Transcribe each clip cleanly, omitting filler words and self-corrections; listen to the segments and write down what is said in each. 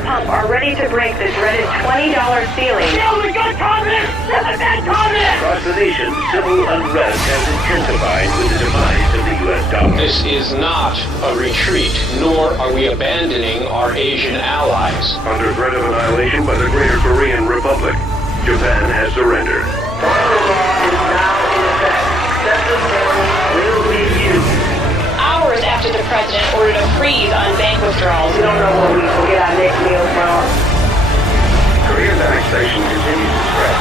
the pump are ready to break the dreaded $20 ceiling. Kill the good communists and the bad communists! Across the nation, civil unrest has intensified with the demise of the U.S. dollar. This is not a retreat, nor are we abandoning our Asian allies. Under threat of annihilation by the Greater Korean Republic, Japan has surrendered. Martial law is now in effect. Excessive force will be used. Hours after the president ordered a freeze on bank withdrawals. We don't know where we will get our next meal from. Korea's annexation continues to spread.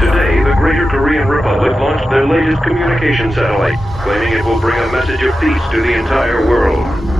Today, the Greater Korean Republic launched their latest communication satellite, claiming it will bring a message of peace to the entire world.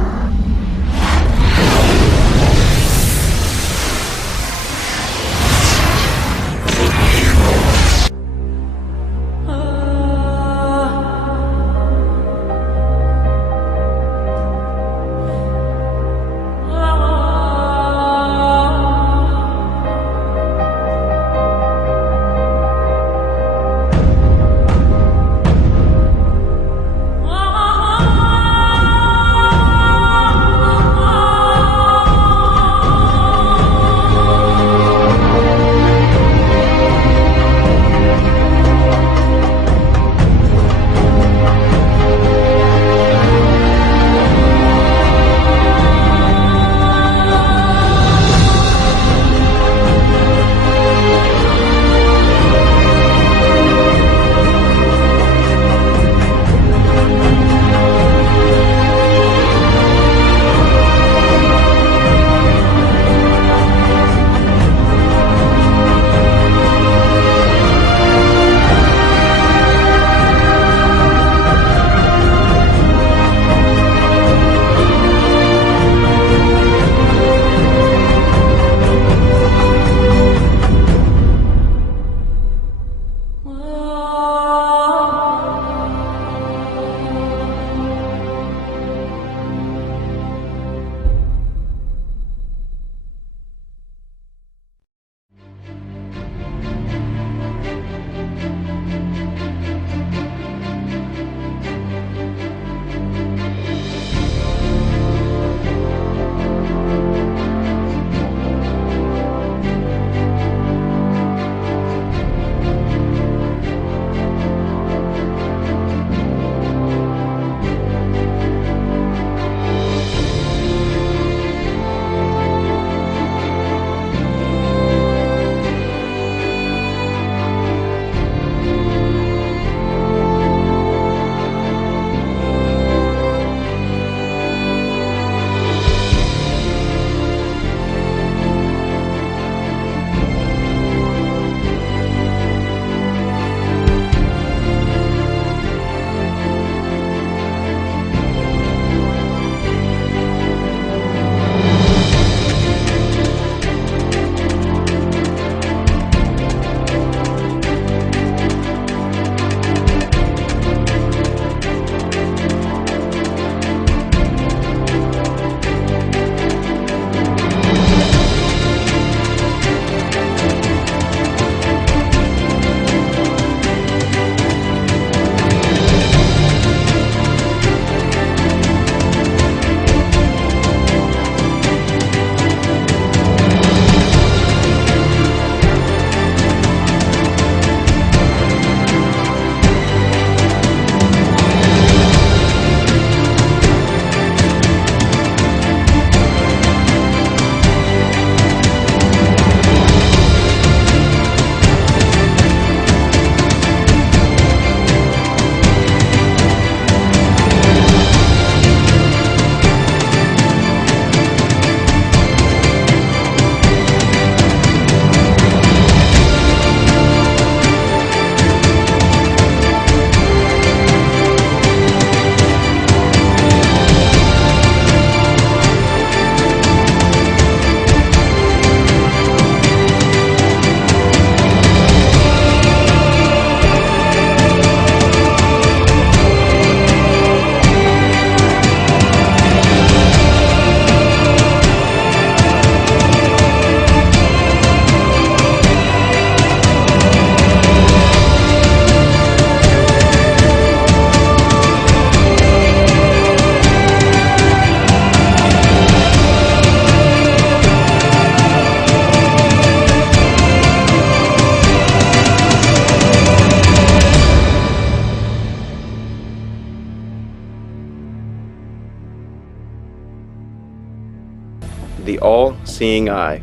the all-seeing eye,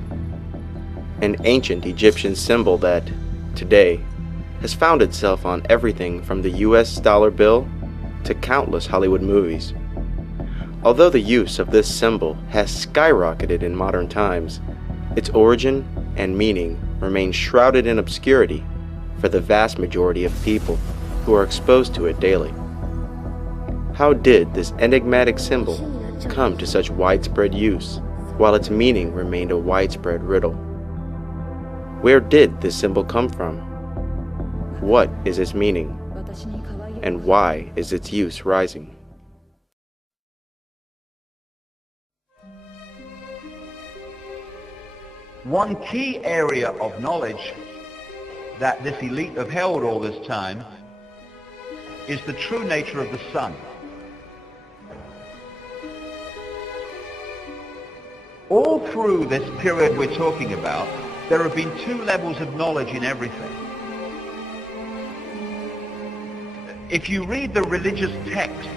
an ancient Egyptian symbol that, today, has found itself on everything from the US dollar bill to countless Hollywood movies. Although the use of this symbol has skyrocketed in modern times, its origin and meaning remain shrouded in obscurity for the vast majority of people who are exposed to it daily. How did this enigmatic symbol come to such widespread use, while its meaning remained a widespread riddle? Where did this symbol come from? What is its meaning? And why is its use rising? One key area of knowledge that this elite have held all this time is the true nature of the sun. All through this period we're talking about, there have been two levels of knowledge in everything. If you read the religious texts,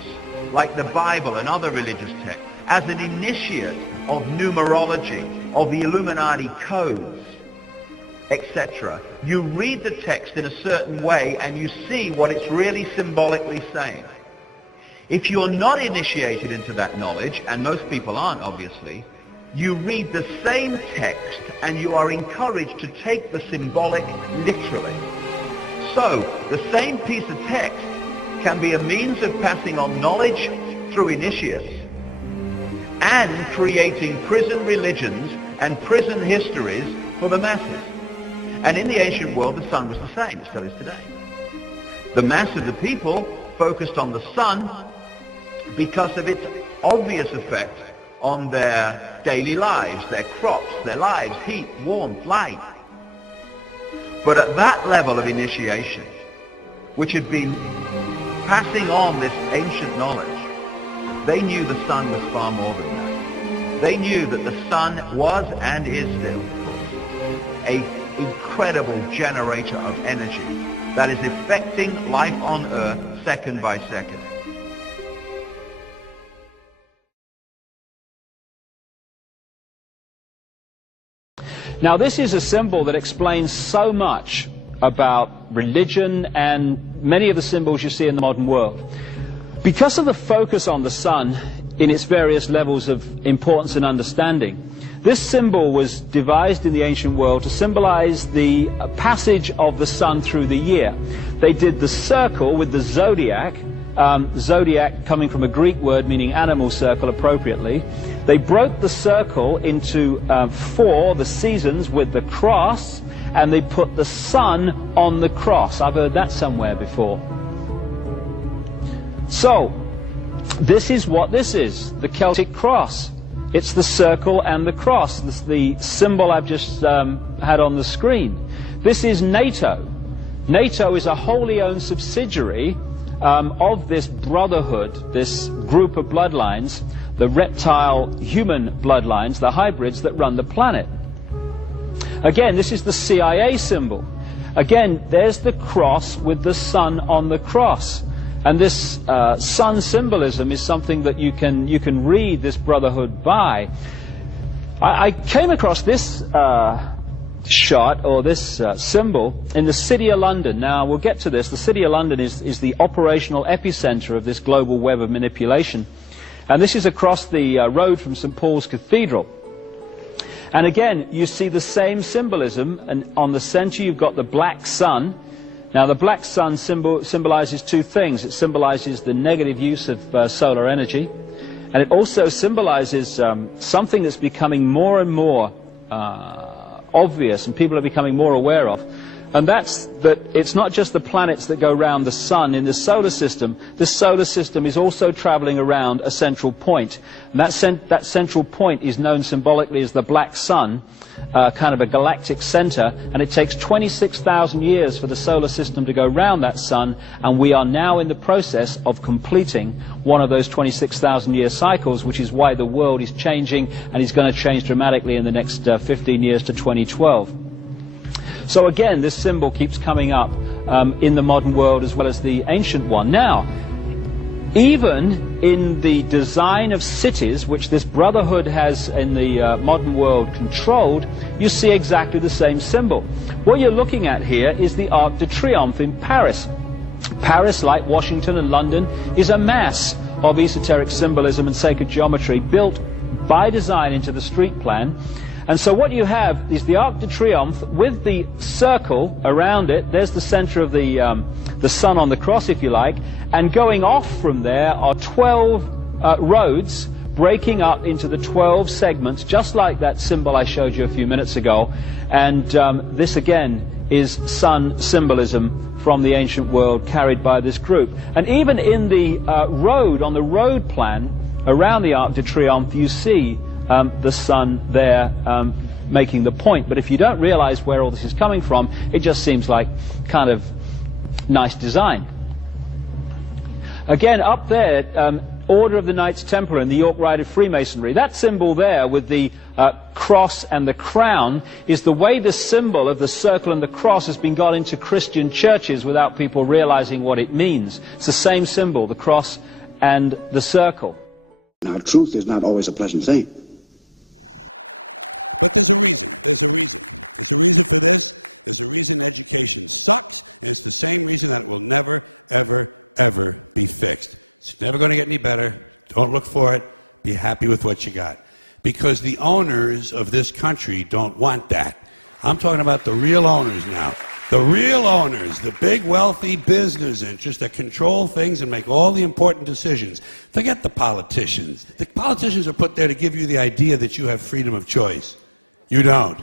like the Bible and other religious texts, as an initiate of numerology, of the Illuminati codes, etc., you read the text in a certain way and you see what it's really symbolically saying. If you're not initiated into that knowledge, and most people aren't obviously, you read the same text and you are encouraged to take the symbolic literally. So, the same piece of text can be a means of passing on knowledge through initiates and creating prison religions and prison histories for the masses. And in the ancient world, the sun was the same. It still is today. The mass of the people focused on the sun because of its obvious effect on their daily lives, their crops, their lives, heat, warmth, light. But at that level of initiation, which had been passing on this ancient knowledge, they knew the sun was far more than that. They knew that the sun was and is still an incredible generator of energy that is affecting life on Earth second by second. Now, this is a symbol that explains so much about religion and many of the symbols you see in the modern world. Because of the focus on the sun in its various levels of importance and understanding, this symbol was devised in the ancient world to symbolize the passage of the sun through the year. They did the circle with the zodiac, zodiac coming from a Greek word meaning animal circle appropriately. They broke the circle into 4, the seasons, with the cross, and they put the sun on the cross. I've heard that somewhere before. So, this is what this is, the Celtic cross. It's the circle and the cross, the symbol I've just had on the screen. This is NATO. NATO is a wholly owned subsidiary of this brotherhood, this group of bloodlines, the reptile-human bloodlines, the hybrids that run the planet. Again, this is the CIA symbol. Again, there's the cross with the sun on the cross. And this sun symbolism is something that you can read this brotherhood by. I came across this shot, or this symbol, in the City of London. Now, we'll get to this. The City of London is the operational epicenter of this global web of manipulation. And this is across the road from St. Paul's Cathedral. And again, you see the same symbolism, and on the center you've got the black sun. Now, the black sun symbolizes two things. It symbolizes the negative use of solar energy, and it also symbolizes something that's becoming more and more obvious, and people are becoming more aware of. And that's that it's not just the planets that go around the sun in the solar system. This solar system is also traveling around a central point. And that central point is known symbolically as the black sun, kind of a galactic center. And it takes 26,000 years for the solar system to go around that sun. And we are now in the process of completing one of those 26,000 year cycles, which is why the world is changing and is going to change dramatically in the next 15 years to 2012. So again, this symbol keeps coming up in the modern world as well as the ancient one. Now, Even in the design of cities, which this Brotherhood has in the modern world controlled, you see exactly the same symbol. What you're looking at here is the Arc de Triomphe in Paris. Paris, like Washington and London, is a mass of esoteric symbolism and sacred geometry built by design into the street plan. And so what you have is the Arc de Triomphe with the circle around it. There's the center of the sun on the cross, if you like. And going off from there are 12 roads breaking up into the 12 segments, just like that symbol I showed you a few minutes ago. And this, again, is sun symbolism from the ancient world carried by this group. And even in the road, on the road plan around the Arc de Triomphe, you see the sun there making the point. But if you don't realize where all this is coming from, it just seems like kind of nice design. Again, up there, Order of the Knights Templar in the York Rite of Freemasonry. That symbol there with the cross and the crown is the way the symbol of the circle and the cross has been got into Christian churches without people realizing what it means. It's the same symbol, the cross and the circle. Now, truth is not always a pleasant thing. But there's a reason. There's a reason. There's a reason for this. There's a reason education sucks, and it's the same reason that it will never, ever, ever be fixed. It's never going to get any better. Don't look for it. Be happy with what you got. Because the owners of this country don't want that. I'm talking about the real owners now. The real owners, the big wealthy business interests that control things and make all the important decisions. Forget the politicians. The politicians are put there to give you the idea that you have freedom of choice. You don't.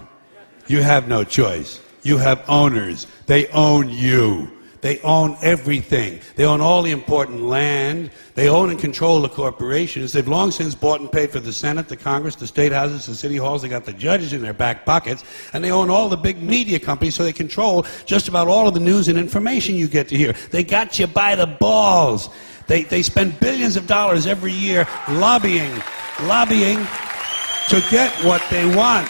You have no choice. You have owners. They own you. They own everything. They own all the important land. They own and control the corporations. They've long since bought and paid for the Senate, the Congress, the state houses, the city halls. They got the judges in their back pockets. And they own all the big media companies, so they control just about all of the news and information you get to hear. They got you by the balls. They spend billions of dollars every year lobbying to get what they want.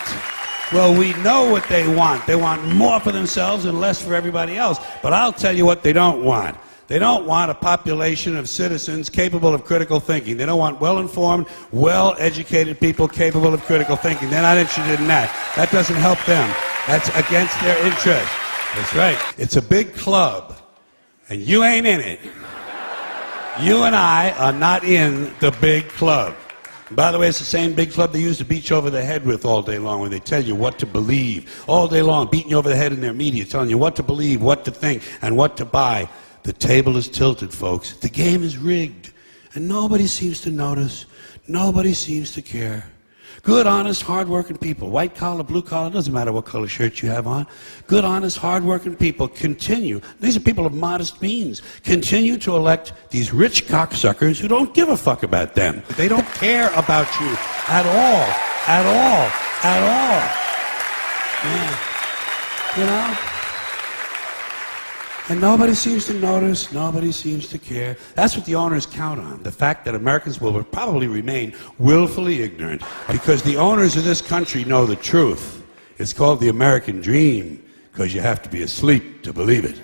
Well, we know what they want. They want more for themselves and less for everybody else. But I'll tell you what they don't want. They don't want a population of citizens capable of critical thinking. They don't want well-informed, well-educated people capable of critical thinking. They're not interested in that. That doesn't help them. That's against their interest. That's right. It's a big club, and you ain't in it. You and I are not in the big club. By the way, it's the same big club they use to beat you over the head with all day long when they tell you what to believe. All day long, beating you over the head in their media, telling you what to believe, what to think, and what to buy. The table is tilted, folks. The game is rigged. And nobody seems to notice. Nobody seems to care. Good, honest, hard-working people, white collar, blue collar, doesn't matter what color shirt you have on. Good, honest, hard-working people continue. These are people of modest means. Continue to elect these rich cocksuckers who don't give a fuck about them. They don't care about you at all, at all, at all. Yeah. You know? And nobody seems to notice, nobody seems to care. That's what the owners count on, the fact that Americans will probably remain willfully ignorant because the owners of this country know the truth. It's called the American dream because you have to be asleep to believe it.